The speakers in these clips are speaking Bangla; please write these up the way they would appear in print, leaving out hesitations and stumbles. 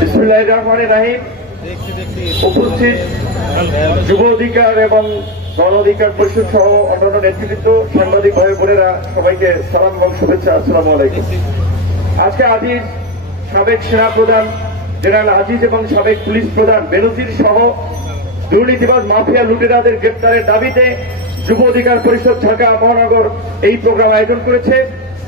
বিসমিল্লাহির রহমানির রহিম। উপস্থিত যুব অধিকার এবং গণ অধিকার পরিষদ সহ অন্যান্য নেতৃত্ব, সাংবাদিক ভাই বোনেরা, সবাইকে সালাম এবং শুভেচ্ছা। আসসালামু আলাইকুম। আজকে আজিজ, সাবেক সেনাপ্রধান জেনারেল আজিজ এবং সাবেক পুলিশ প্রধান বেনজির সহ দুর্নীতিবাজ মাফিয়া লুটেরাদের গ্রেপ্তারের দাবিতে যুব অধিকার পরিষদ ঢাকা মহানগর এই প্রোগ্রাম আয়োজন করেছে।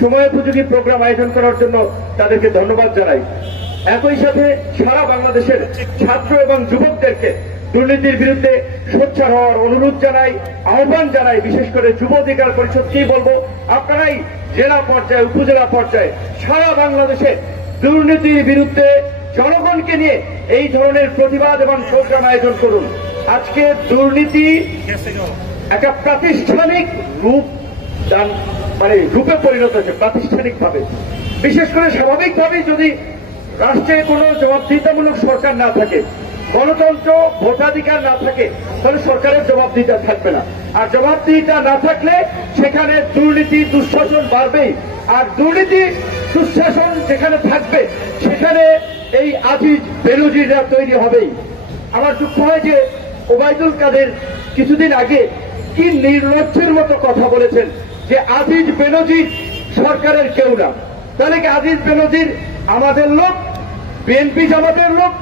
সময়োপযোগী প্রোগ্রাম আয়োজন করার জন্য তাদেরকে ধন্যবাদ জানাই। একই সাথে সারা বাংলাদেশের ছাত্র এবং যুবকদেরকে দুর্নীতির বিরুদ্ধে সোচ্চার হওয়ার অনুরোধ জানাই, আহ্বান জানাই। বিশেষ করে যুব অধিকার পরিষদ কি বলবো, আপনারাই জেলা পর্যায়ে, উপজেলা পর্যায়ে সারা বাংলাদেশে দুর্নীতির বিরুদ্ধে জনগণকে নিয়ে এই ধরনের প্রতিবাদ এবং প্রোগ্রাম আয়োজন করুন। আজকে দুর্নীতি একটা প্রাতিষ্ঠানিক রূপ রূপে পরিণত হয়েছে, প্রাতিষ্ঠানিকভাবে। বিশেষ করে স্বাভাবিকভাবেই যদি রাষ্ট্রে কোনো জবাবদিহিতামূলক সরকার না থাকে, গণতন্ত্র, ভোটাধিকার না থাকে, তাহলে সরকারের জবাবদিহিতা থাকবে না। আর জবাবদিহিতা না থাকলে সেখানে দুর্নীতি, দুঃশাসন বাড়বেই। আর দুর্নীতি, দুঃশাসন যেখানে থাকবে সেখানে এই আজিজ বেনজিররা তৈরি হবেই। আমার দুঃখ হয় যে ওবায়দুল কাদের কিছুদিন আগে কি নির্লজ্জের মতো কথা বলেছেন যে আজিজ বেনজির সরকারের কেউ না। তাহলে কি আজিজ বেনজির আমাদের লোক, বিএনপি জামাতের লোক?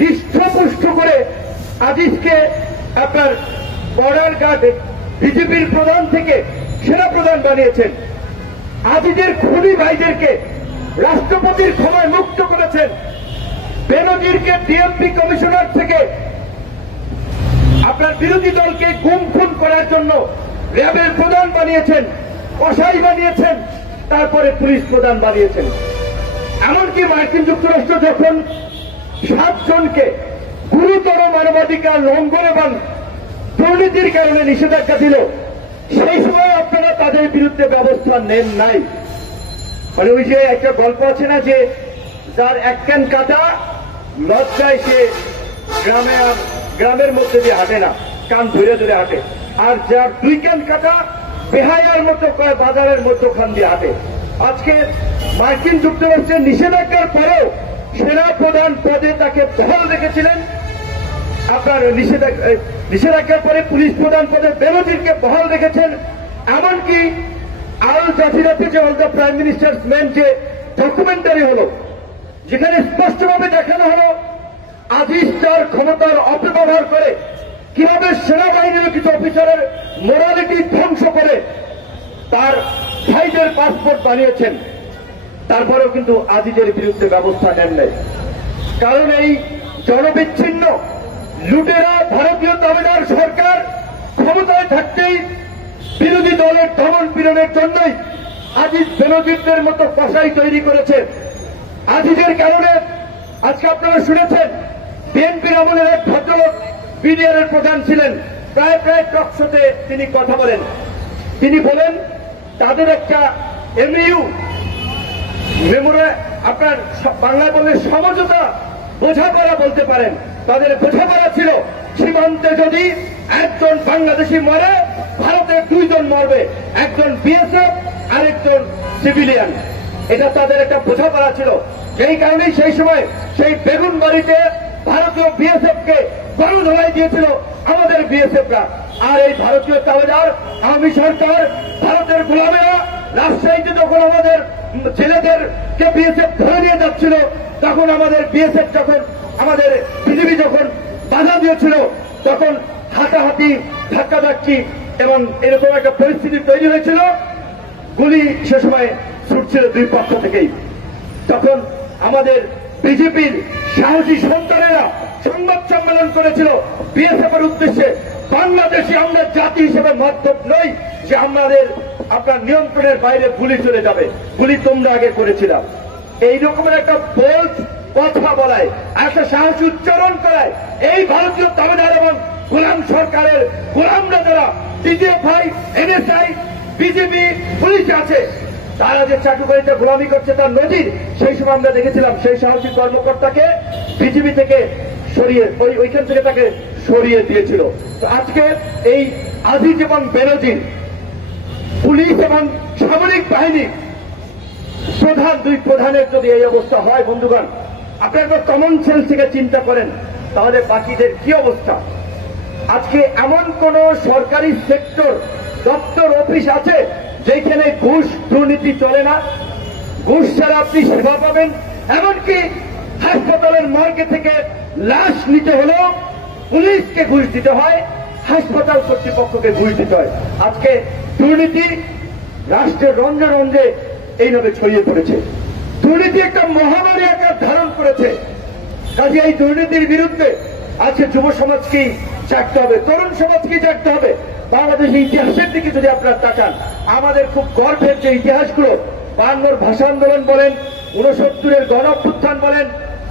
হৃষ্টপুষ্ট করে আজিজকে আপনার বর্ডার গার্ড বিজেপির প্রধান থেকে সেনা প্রধান বানিয়েছেন। আজিজের খুনি ভাইদেরকে রাষ্ট্রপতির ক্ষমায় মুক্ত করেছেন। বেনজিরকে ডিএমপি কমিশনার থেকে আপনার বিরোধী দলকে গুম খুন করার জন্য র্যাবের প্রধান বানিয়েছেন, কসাই বানিয়েছেন, তারপরে পুলিশ প্রধান বানিয়েছেন। এমনকি মার্কিন যুক্তরাষ্ট্র যখন 7 জনকে গুরুতর মানবাধিকার লঙ্ঘন এবং দুর্নীতির কারণে নিষেধাজ্ঞা দিল, সেই সময় আপনারা তাদের বিরুদ্ধে ব্যবস্থা নেন নাই। মানে ওই যে একটা গল্প আছে না, যে যার এক কান কাটা লজ্জায় সে গ্রামের মধ্যে দিয়ে হাঁটে না, কান ধরে ধরে হাঁটে। আর যার 2 কান কাটা বেহায়ার মতো বাজারের মধ্যখান দিয়ে হাঁটে। আজকে মার্কিন যুক্তরাষ্ট্রের নিষেধাজ্ঞার পরেও সেনা প্রধান পদে তাকে বহাল রেখেছিলেন। আপনার নিষেধাজ্ঞার পরে পুলিশ প্রধান পদে বেনজিরকে বহাল রেখেছেন। এমনকি আল জাজিরাতে যে all the prime ministers man যে ডকুমেন্টারি হলো, যেখানে স্পষ্টভাবে দেখানো হলো আজিজ তার ক্ষমতার অপব্যবহার করে কিভাবে সেনাবাহিনীর কিছু অফিসারের মোরালিটি ধ্বংস করে তার ভাইদের পাসপোর্ট বানিয়েছেন। তারপরেও কিন্তু আজিজের বিরুদ্ধে ব্যবস্থা নেন নাই। কারণ এই জনবিচ্ছিন্ন লুটেরা ভারতীয় দাবিদার সরকার ক্ষমতায় থাকতেই বিরোধী দলের দমন পীড়নের জন্যই আজিজ বেনজিরদের মতো কসাই তৈরি করেছে। আজিজের কারণে আজকে আপনারা শুনেছেন বিএনপির আমলের এক ভদ্রলোক বিডিআর এর প্রধান ছিলেন, প্রায় টকশোতে তিনি কথা বলেন। তিনি বলেন তাদের একটা এমইউ আপনার বাংলায় বললে সমঝোতা, বোঝাপড়া বলতে পারেন। তাদের বোঝাপড়া ছিল সীমান্তে যদি একজন বাংলাদেশি মরে, ভারতের 2 জন মরবে, একজন বিএসএফ আর একজন সিভিলিয়ান। এটা তাদের একটা বোঝাপড়া ছিল। সেই কারণেই সেই সময় সেই বেগুনবাড়িতে ভারতীয় বিএসএফ কে গণধোলাই দিয়েছিল আমাদের বিএসএফরা। আর এই ভারতীয় তাবেদার আওয়ামী সরকার, ভারতের গোলামেরা রাজশাহীতে যখন আমাদের ছেলেদেরকে বিএসএফ ধরে নিয়ে যাচ্ছিল, তখন আমাদের বিএসএফ যখন আমাদের বিজেপি যখন বাধা দিয়েছিল, তখন হাতাহাতি, ধাক্কাধাক্কি এবং এরকম একটা পরিস্থিতি তৈরি হয়েছিল। গুলি সে সময় ছুটছিল 2 পক্ষ থেকেই। তখন আমাদের বিজেপির সাহসী সন্তানেরা সংবাদ সম্মেলন করেছিল বিএসএফ এর উদ্দেশ্যে, বাংলাদেশে আমরা জাতি হিসেবে মদ্যপ নই যে আমাদের আপনার নিয়ন্ত্রণের বাইরে গুলি চলে যাবে, গুলি তোমরা আগে করেছিলাম। এই রকমের একটা বোল্ড কথা বলায়, একটা সাহস উচ্চারণ করায় এই ভারতীয় তাবেদার এবং গোলাম সরকারের গোলামরা যারা ডিজিএফআই, এনএসআই, বিজেপি, পুলিশ আছে, তারা যে চাটুকারিতে গোলামি করছে তার নজির সেই সময় আমরা দেখেছিলাম। সেই সাহসী কর্মকর্তাকে বিজেপি থেকে সরিয়ে ওইখান থেকে তাকে সরিয়ে দিয়েছিল। তো আজকে এই আজিজ এবং বেনজির, পুলিশ এবং সামরিক বাহিনী প্রধান, 2 প্রধানের যদি এই অবস্থা হয় বন্ধুগণ, আপনি একবার কমন সেন্স থেকে চিন্তা করেন, তাহলে বাকিদের কি অবস্থা? আজকে এমন কোন সরকারি সেক্টর দপ্তর অফিস আছে যেখানে ঘুষ দুর্নীতি চলে না? ঘুষ ছাড়া আপনি সেবা পাবেন। এমনকি হাসপাতালের মর্গে থেকে লাশ নিতে হলেও পুলিশকে ঘুষ দিতে হয়, হাসপাতাল কর্তৃপক্ষকে ঘুষ দিতে হয়। আজকে দুর্নীতি রাষ্ট্রের রঞ্জে রঞ্জে এইভাবে ছড়িয়ে পড়েছে। দুর্নীতি একটা মহামারী আকার ধারণ করেছে। কাজে এই দুর্নীতির বিরুদ্ধে আজকে যুব সমাজকেই জাগতে হবে, তরুণ সমাজকেই জাগতে হবে। বাংলাদেশের ইতিহাসের দিকে যদি আপনারা তাকান, আমাদের খুব গর্বের যে ইতিহাসগুলো, 52 ভাষা আন্দোলন বলেন, 69-এর গণ অভ্যুত্থান বলেন,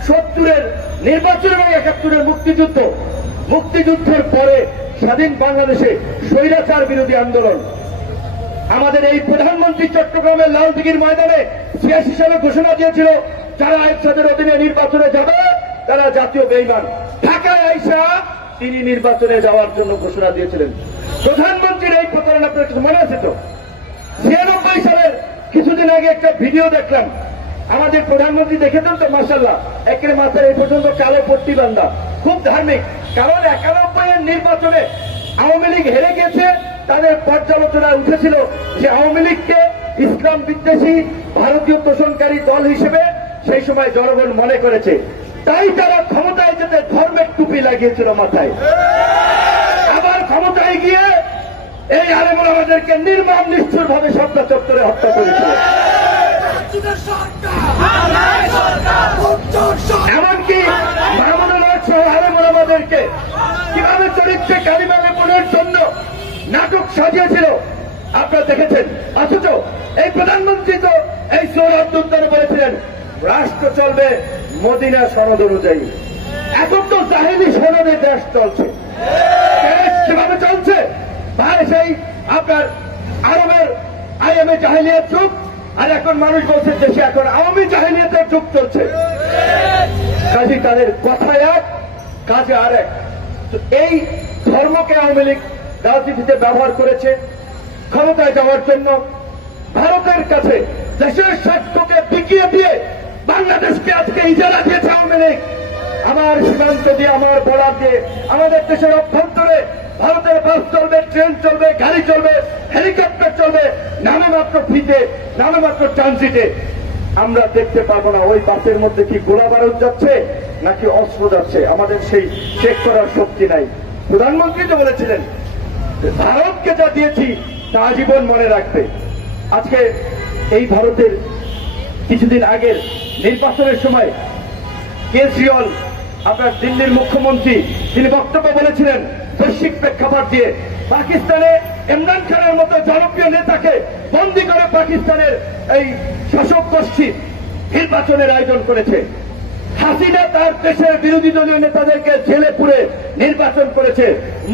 70-এর নির্বাচন এবং 71-এর মুক্তিযুদ্ধ, মুক্তিযুদ্ধের পরে স্বাধীন বাংলাদেশে স্বৈরাচার বিরোধী আন্দোলন। আমাদের এই প্রধানমন্ত্রী চট্টগ্রামের লালদিঘির ময়দানে 86 সালে ঘোষণা দিয়েছিল, যারা এরশাদের অধীনে নির্বাচনে যাবে তারা জাতীয় বেঈমান। ঢাকায় আইসা তিনি নির্বাচনে যাওয়ার জন্য ঘোষণা দিয়েছিলেন। প্রধানমন্ত্রীর এই প্রতারণা আপনার কিছু মনে আছে তো? 96 সালের কিছুদিন আগে একটা ভিডিও দেখলাম, আমাদের প্রধানমন্ত্রী দেখেছেন তো? মাশাআল্লাহ, একের মাথায় এই পর্যন্ত কালো পট্টি বান্ধা, খুব ধার্মিক। কারণ 91-এর নির্বাচনে আওয়ামী লীগ হেরে গেছে, তাদের পর্যালোচনা উঠেছিল যে আওয়ামী লীগকে ইসলাম বিদ্বেষী ভারতীয় তোষণকারী দল হিসেবে সেই সময় জনগণ মনে করেছে। তাই তারা ক্ষমতায় যেতে ধর্মের টুপি লাগিয়েছিল মাথায়। আবার ক্ষমতায় গিয়ে এই আলেমরা আমাদেরকে নির্মম নিষ্ঠুর ভাবে শাপলা চত্বরে হত্যা করেছিল। এমনকি মাহমুদুল হক সহ আলেমরা আমাদেরকে কিভাবে চরিত্রে কালিমা লেপনের জন্য নাটক সাজিয়েছিল আপনারা দেখেছেন। অথচ এই প্রধানমন্ত্রী তো এই সৌরভ উদ্যানে বলেছিলেন রাষ্ট্র চলবে মদিনা সনদ অনুযায়ী। এখন তো জাহেলি সনদে দেশ চলছে। কিভাবে চলছে ভাই? সেই আপনার আরবের আইএমএ জাহেলিয়াত যুগ, আর এখন মানুষ বলছে দেশে এখন আওয়ামী জাহেলিয়াতের যুগ চলছে। কাজে তাদের কথা এক, কাজে আর এক। এই ধর্মকে আওয়ামী লীগ রাজনীতিতে ব্যবহার করেছে ক্ষমতায় যাওয়ার জন্য। ভারতের কাছে দেশের স্বার্থকে বিকিয়ে দিয়ে বাংলাদেশকে আজকে ইজারা দিয়েছে আওয়ামী লীগ। আমার সীমান্ত দিয়ে, আমার বর্ডার দিয়ে, আমাদের দেশের অভ্যন্তরে ভারতের বাস চলবে, ট্রেন চলবে, গাড়ি চলবে, হেলিকপ্টার চলবে, নামে মাত্র ফ্রিতে, নামে মাত্র ট্রানজিটে। আমরা দেখতে পাবো না ওই বাসের মধ্যে কি গোলা বারুদ যাচ্ছে নাকি অস্ত্র যাচ্ছে, আমাদের সেই চেক করার শক্তি নাই। প্রধানমন্ত্রী তো বলেছিলেন ভারতকে যা দিয়েছি তা জীবন মনে রাখবে। আজকে এই ভারতের কিছুদিন আগের নির্বাচনের সময় কেজরিওয়াল, আপনার দিল্লির মুখ্যমন্ত্রী, তিনি বক্তব্য বলেছিলেন বৈশ্বিক প্রেক্ষাপট দিয়ে পাকিস্তানে ইমরান খানের মতো জনপ্রিয় নেতাকে বন্দী করে পাকিস্তানের এই শাসক গোষ্ঠী নির্বাচনের আয়োজন করেছে। হাসিনা তার দেশের বিরোধী দলীয় নেতাদেরকে জেলে পুরে নির্বাচন করেছে।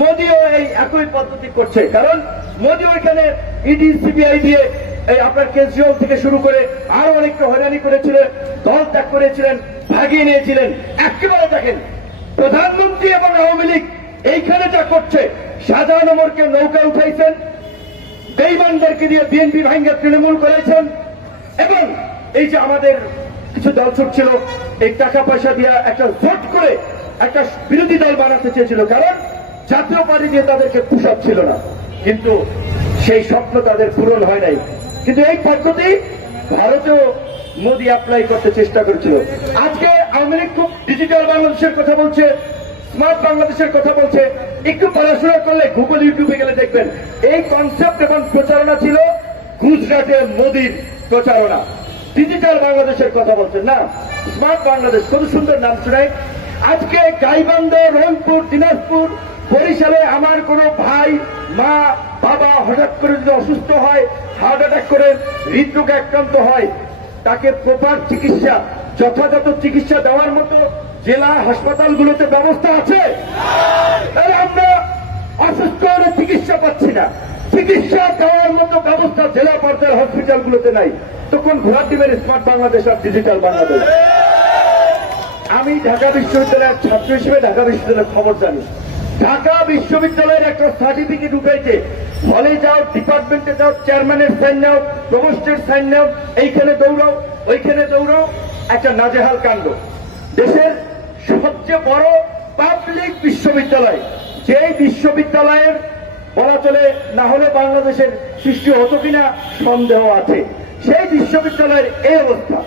মোদিও এই একই পদ্ধতি করছে, কারণ মোদি ওইখানে ইডি সিবিআই দিয়ে এই আপনার কেজরিওয়াল থেকে শুরু করে আরো অনেককে হয়রানি করেছিলেন, দল ত্যাগ করেছিলেন, ভাগিয়ে নিয়েছিলেন। একেবারে দেখেন প্রধানমন্ত্রী এবং আওয়ামী লীগ এইখানে যা করছে, শাহজাহান ওমরকে নৌকা উঠাইছেন, বেঈমানদেরকে দিয়ে বিএনপি ভাঙ্গা তৃণমূল করেছেন, এবং এই যে আমাদের কিছু দল ছুটছিল এই টাকা পয়সা দিয়ে একটা ভোট করে একটা বিরোধী দল বানাতে চেয়েছিল, কারণ জাতীয় পার্টি দিয়ে তাদেরকে পোষাক ছিল না। কিন্তু সেই স্বপ্ন তাদের পূরণ হয় নাই। কিন্তু এই পদ্ধতি ভারতেও মোদি অ্যাপ্লাই করতে চেষ্টা করেছিল। আজকে আওয়ামী লীগ খুব ডিজিটাল বাংলাদেশের কথা বলছে, স্মার্ট বাংলাদেশের কথা বলছে। একটু পড়াশোনা করলে গুগল ইউটিউবে গেলে দেখবেন এই কনসেপ্ট এবং প্রচারণা ছিল গুজরাটে মোদির প্রচারণা। ডিজিটাল বাংলাদেশের কথা বলছেন না, স্মার্ট বাংলাদেশ, কত সুন্দর নাম শোনায়। আজকে গাইবান্ধা, রংপুর, দিনাজপুর, বরিশালে আমার কোনো ভাই, মা, বাবা হঠাৎ করে যদি অসুস্থ হয়, হার্ট অ্যাটাক করে হৃদরোগে আক্রান্ত হয়, তাকে প্রপার চিকিৎসা, যথাযথ চিকিৎসা দেওয়ার মতো জেলা হাসপাতালগুলোতে ব্যবস্থা আছে? আমরা অসুস্থ হলে চিকিৎসা পাচ্ছি না, চিকিৎসা দেওয়ার মতো ব্যবস্থা জেলা পর্যায়ের হসপিটালগুলোতে নাই। তখন ঘোরার দিবেন স্মার্ট বাংলাদেশ আর ডিজিটাল বাংলাদেশ। আমি ঢাকা বিশ্ববিদ্যালয়ের ছাত্র হিসেবে ঢাকা বিশ্ববিদ্যালয়ের খবর জানি। ঢাকা বিশ্ববিদ্যালয়ের একটা সার্টিফিকেট উঠাইতে হলে যাও, ডিপার্টমেন্টে যাও, চেয়ারম্যানের সাইন নাও, প্রভোস্টের সাইন নাও, এইখানে দৌড়াও, ওইখানে দৌড়াও, একটা নাজেহাল কাণ্ড। দেশের সবচেয়ে বড় পাবলিক বিশ্ববিদ্যালয়, যেই বিশ্ববিদ্যালয়ের বলা চলে না হলে বাংলাদেশের সৃষ্টি হতো কিনা সন্দেহ আছে, সেই বিশ্ববিদ্যালয়ের এই অবস্থা,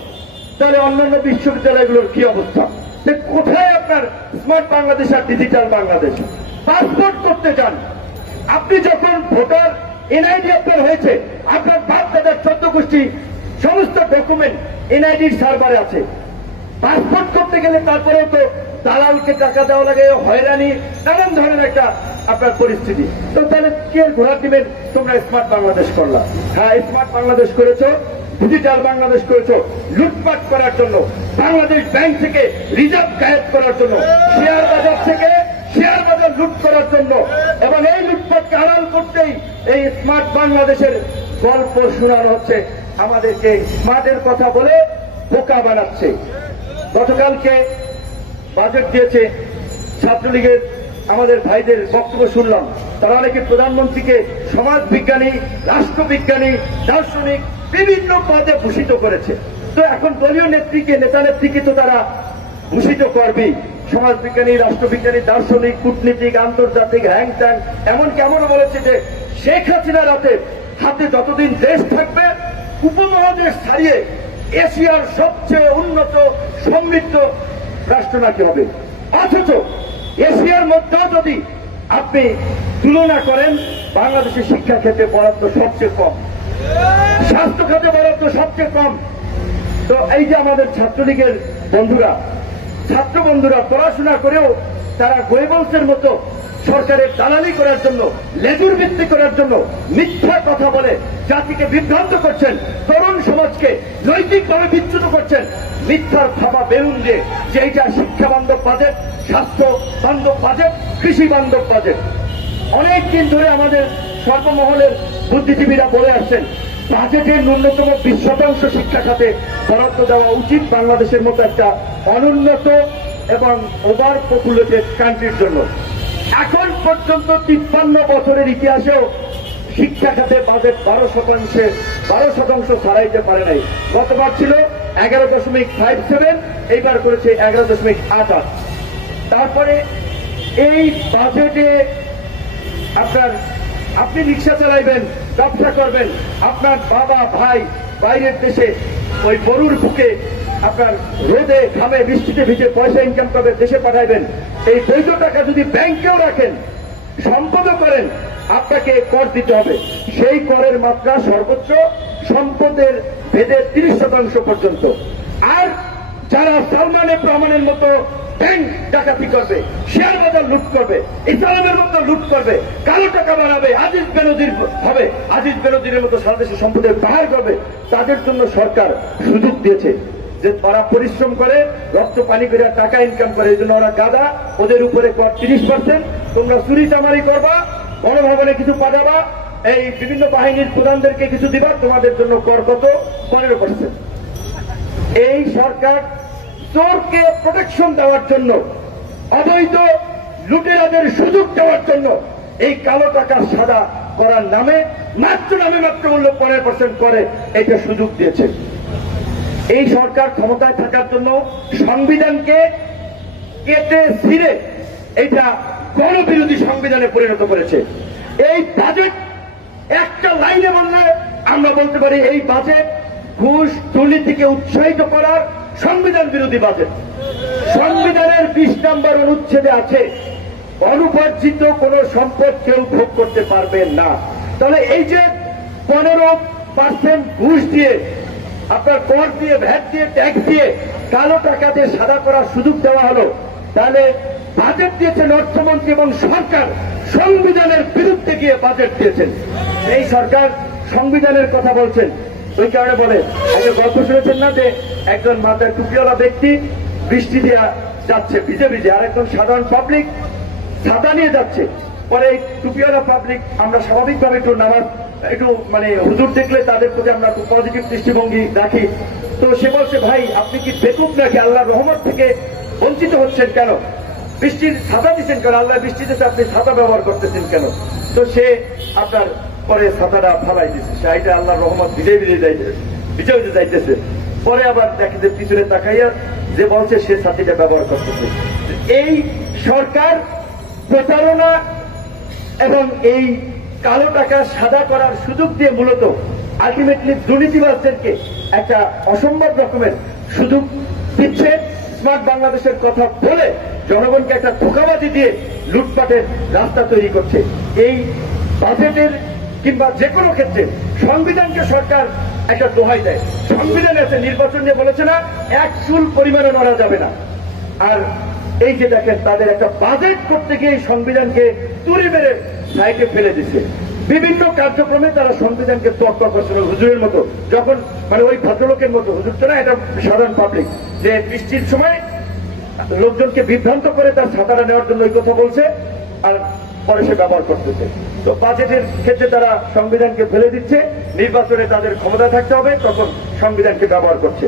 তাহলে অন্যান্য বিশ্ববিদ্যালয়গুলোর কি অবস্থা? কোথায় আপনার স্মার্ট বাংলাদেশ আর ডিজিটাল বাংলাদেশ? পাসপোর্ট করতে চান আপনি, যখন ভোটার এনআইডি আপনার হয়েছে, আপনার বাপ দাদার 14 গোষ্ঠী সমস্ত ডকুমেন্ট এনআইডির সার্ভারে আছে। পাসপোর্ট করতে গেলে তারপরেও তো দালালকে টাকা দেওয়া লাগে, হয়রানি, নানান ধরনের একটা আপনার পরিস্থিতি। তো তাহলে কে ঘোরা দিবেন? তোমরা স্মার্ট বাংলাদেশ করলা। হ্যাঁ, স্মার্ট বাংলাদেশ করেছো, ডিজিটাল বাংলাদেশ করেছো লুটপাট করার জন্য, বাংলাদেশ ব্যাংক থেকে রিজার্ভ গায়েব করার জন্য, শেয়ার বাজার থেকে শেয়ার বাজার লুট করার জন্য, এবং এই লুটপাটকে আড়াল করতেই এই স্মার্ট বাংলাদেশের গল্প শোনানো হচ্ছে। আমাদেরকে স্মার্টের কথা বলে বোকা বানাচ্ছে। গতকালকে বাজেট দিয়েছে ছাত্রলীগের আমাদের ভাইদের বক্তব্য শুনলাম, তারা অনেকে প্রধানমন্ত্রীকে সমাজ বিজ্ঞানী, রাষ্ট্রবিজ্ঞানী, দার্শনিক বিভিন্ন পদে ভূষিত করেছে। তো এখন দলীয় নেত্রীকে, নেতা নেত্রীকে তো তারা ভূষিত করবেই, সমাজবিজ্ঞানী, রাষ্ট্রবিজ্ঞানী, দার্শনিক, কূটনীতিক, আন্তর্জাতিক, হ্যাং ট্যাং, এমনকি এমনও বলেছে যে শেখ হাসিনার হাতে যতদিন দেশ থাকবে উপমহাদেশ ছাড়িয়ে এশিয়ার সবচেয়ে উন্নত সমৃদ্ধ রাষ্ট্র নাকি হবে। অথচ এশিয়ার মধ্যেও যদি আপনি তুলনা করেন, বাংলাদেশের শিক্ষা ক্ষেত্রে বরাদ্দ সবচেয়ে কম, স্বাস্থ্য খাতে বরাদ্দ সবচেয়ে কম। তো এই যে আমাদের ছাত্রলীগের বন্ধুরা, ছাত্র বন্ধুরা পড়াশোনা করেও তারা গোয়েবলসের মতো সরকারের দালালি করার জন্য, লেজুর ভিত্তি করার জন্য মিথ্যা কথা বলে জাতিকে বিভ্রান্ত করছেন, তরুণ সমাজকে নৈতিকভাবে বিচ্যুত করছেন মিথ্যার ভাবা বেলুন দিয়ে যে এইটা শিক্ষা বান্ধব বাজেট, স্বাস্থ্য বান্ধব বাজেট, কৃষি বান্ধব বাজেট। অনেকদিন ধরে আমাদের সর্বমহলের বুদ্ধিজীবীরা বলে আসছেন বাজেটের ন্যূনতম 20% শিক্ষা খাতে বরাদ্দ দেওয়া উচিত বাংলাদেশের মতো একটা অনুন্নত এবং ওভার পপুলেটেড কান্ট্রির জন্য। এখন পর্যন্ত 53 বছরের ইতিহাসেও শিক্ষা খাতে বাজেট 12% ছাড়াইতে পারে নাই। গতবার ছিল 11.57, এইবার করেছে 11.88। তারপরে এই বাজেটে আপনি রিক্সা চালাইবেন, ব্যবসা করবেন, আপনার বাবা ভাই বাইরের দেশে ওই গরুর বুকে আপনার রোদে ঘামে বৃষ্টিতে ভিজে পয়সা ইনকাম করবে, দেশে পাঠাইবেন। এই বৈধ টাকা যদি ব্যাংকেও রাখেন, সম্পদও করেন, আপনাকে কর দিতে হবে। সেই করের মাত্রা সর্বোচ্চ সম্পদের ভেদে 30% পর্যন্ত। আর যারা সালমানের প্রমাণের মতো ব্যাংক ডাকাতি করবে, শেয়ার বাজার লুট করবে, ইসলামের মতো লুট করবে, কালো টাকা বানাবে, আজিজ বেনজির হবে, আজিজ বেনজিরের মতো সারা দেশের সম্পদের পাহাড় করবে, তাদের জন্য সরকার সুযোগ দিয়েছে যে ওরা পরিশ্রম করে, রক্ত পানি করে টাকা ইনকাম করে, এই জন্য ওরা গাদা, ওদের উপরে কর 30%। তোমরা চুরি চামারি করবা, গণভবনে কিছু পাঠাবা, এই বিভিন্ন বাহিনীর প্রধানদেরকে কিছু দিবা, তোমাদের জন্য কর কত? 15%। এই সরকার চোরকে প্রোটেকশন দেওয়ার জন্য, অবৈধ লুটেরাদের সুযোগ দেওয়ার জন্য এই কালো টাকা সাদা করার নামে মাত্র মূল্য 15% করে এটা সুযোগ দিয়েছে। এই সরকার ক্ষমতায় থাকার জন্য সংবিধানকে কেটে ছিঁড়ে এটা গণবিরোধী সংবিধানে পরিণত করেছে। এই বাজেট একটা লাইনে বললে আমরা বলতে পারি এই বাজেট ঘুষ দুর্নীতিকে উৎসাহিত করার সংবিধান বিরোধী বাজেট। সংবিধানের 20 নম্বর অনুচ্ছেদে আছে অনুপার্জিত কোন সম্পদ কেউ ভোগ করতে পারবে না। তাহলে এই যে 15% ঘুষ দিয়ে, আপনার কর দিয়ে, ভ্যাট দিয়ে, ট্যাক্স দিয়ে কালো টাকা দিয়ে সাদা করার সুযোগ দেওয়া হলো, তাহলে বাজেট দিয়েছেন অর্থমন্ত্রী এবং সরকার সংবিধানের বিরুদ্ধে গিয়ে বাজেট দিয়েছেন। এই সরকার সংবিধানের কথা বলছেন, ওই কারণে বলে একটা গল্প শুনেছেন না যে একজন মাথায় টুপিওয়ালা ব্যক্তি বৃষ্টি দিয়ে যাচ্ছে ভিজে ভিজে, আর একজন সাধারণ পাবলিক ছাতা নিয়ে যাচ্ছে। পরে এই টুপিওয়ালা পাবলিক, আমরা স্বাভাবিকভাবে একটু নামাজ, একটু হুজুর দেখলে তাদের প্রতি আমরা একটু পজিটিভ দৃষ্টিভঙ্গি রাখি। তো সে বলছে, ভাই আপনি কি বেকুব নাকি? আল্লাহর রহমত থেকে বঞ্চিত হচ্ছেন কেন? বৃষ্টির ছাতা দিচ্ছেন কেন? আল্লাহ বৃষ্টি দিতে আপনি ছাতা ব্যবহার করতেছেন কেন? তো সে আপনার পরে ছাতাটা ফালাই দিচ্ছে, সেইটা আল্লাহর রহমত ভিজে ভিজে যাইতেছে। পরে আবার দেখে যে পিছনে তাকাইয়া যে বলছে সে ছাতিটা ব্যবহার করতেছে। এই সরকার প্রতারণা এবং এই কালো টাকা সাদা করার সুযোগ দিয়ে মূলত আলটিমেটলি দুর্নীতিবাজদেরকে একটা অসম্ভব রকমের সুযোগ দিচ্ছে। স্মার্ট বাংলাদেশের কথা বলে জনগণকে একটা ধোঁকাবাজি দিয়ে লুটপাটের রাস্তা তৈরি করছে। এই বাজেটের কিংবা যে কোনো ক্ষেত্রে সংবিধানকে সরকার একটা দোহাই দেয়। সংবিধানে আছে, নির্বাচন নিয়ে বলেছে না, এক চুল পরিমাণে নড়া যাবে না। আর এই যে দেখেন তাদের একটা বাজেট করতে গিয়ে সংবিধানকে তুড়ি মেরে সাইডে ফেলে দিচ্ছে। বিভিন্ন কার্যক্রমে তারা সংবিধানকে তোয়াক্কা করছে হুজুরের মতো, যখন মানে ওই ভদ্রলোকের মতো, হুজুর তো না, এটা সাধারণ পাবলিক, যে বৃষ্টির সময় লোকজনকে বিভ্রান্ত করে তার ছাতাটা নেওয়ার জন্য ওই কথা বলছে আর পরে সে ব্যবহার করতেছে। তো বাজেটের ক্ষেত্রে তারা সংবিধানকে ফেলে দিচ্ছে, নির্বাচনে তাদের ক্ষমতা থাকতে হবে, তখন সংবিধানকে ব্যবহার করছে।